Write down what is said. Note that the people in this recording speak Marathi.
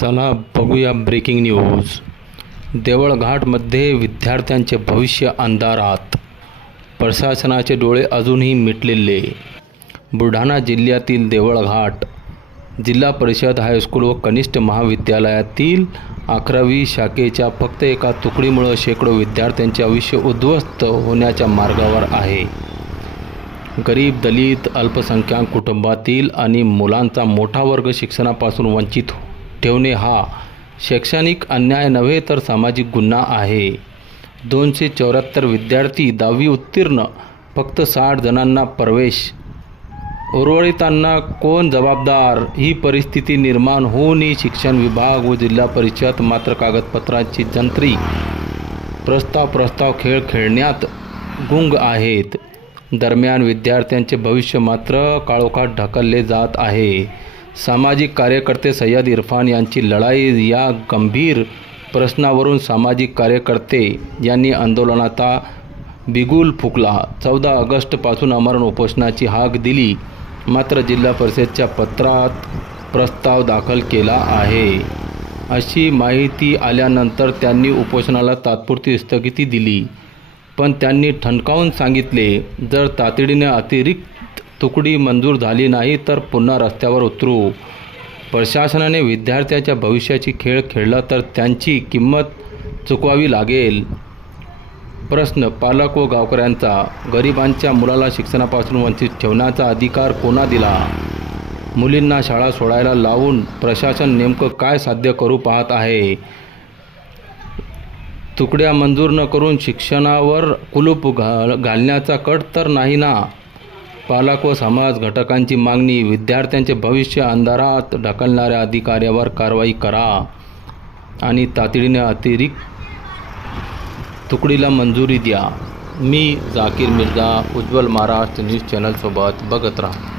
चला बघूया ब्रेकिंग न्यूज देवळघाटमध्ये विद्यार्थ्यांचे भविष्य अंधारात. प्रशासनाचे डोळे अजूनही मिटलेले. बुलढाणा जिल्ह्यातील देवळघाट जिल्हा परिषद हायस्कूल व कनिष्ठ महाविद्यालयातील अकरावी शाखेच्या फक्त एका तुकडीमुळं शेकडो विद्यार्थ्यांचे आयुष्य उद्ध्वस्त होण्याच्या मार्गावर आहे. गरीब दलित अल्पसंख्याक कुटुंबातील आणि मुलांचा मोठा वर्ग शिक्षणापासून वंचित ठेवणे हा शैक्षणिक अन्याय नव्हे तर सामाजिक गुन्हा आहे. दोनशे चौऱ्याहत्तर विद्यार्थी दहावी उत्तीर्ण फक्त साठ जणांना प्रवेश. उर्वरितांना कोण जबाबदार? ही परिस्थिती निर्माण होऊनही शिक्षण विभाग व जिल्हा परिषद मात्र कागदपत्रांची जंत्री. प्रस्ताव प्रस्ताव खेळ खेळण्यात गुंग आहेत. दरम्यान विद्यार्थ्यांचे भविष्य मात्र काळोखात ढकलले जात आहे. सामाजिक कार्यकर्ते सय्यद इरफान यांची लढाई या गंभीर प्रश्नावरून सामाजिक कार्यकर्ते यांनी आंदोलनाचा बिगुल फुकला. चौदा ऑगस्टपासून अमरण उपोषणाची हाक दिली. मात्र जिल्हा परिषदच्या पत्रात प्रस्ताव दाखल केला आहे. अशी माहिती आल्यानंतर त्यांनी उपोषणाला तात्पुरती स्थगिती दिली. पण त्यांनी ठणकावून सांगितले जर तातडीने अतिरिक्त तुकडी मंजूर झाली नाही तर पुन्हा रस्त्यावर उतरू. प्रशासनाने विद्यार्थ्याच्या भविष्याची खेळ खेळला तर त्यांची किंमत चुकवावी लागेल. प्रश्न पालक व गावकऱ्यांचा गरिबांच्या मुलाला शिक्षणापासून वंचित ठेवण्याचा अधिकार कोणा दिला? मुलींना शाळा सोडायला लावून प्रशासन नेमकं काय साध्य करू पाहत आहे? तुकड्या मंजूर न करून शिक्षणावर कुलूप घा घालण्याचा कट तर नाही ना? पालक व समाज घटकांची मागणी विद्यार्थ्यांचे भविष्य अंधारात ढकलणाऱ्या अधिकाऱ्यावर कारवाई करा. आणि तातडीने अतिरिक्त तुकडीला मंजुरी द्या. मी जाकीर मिर्झा उज्ज्वल महाराष्ट्र न्यूज चॅनलसोबत बघत राहा.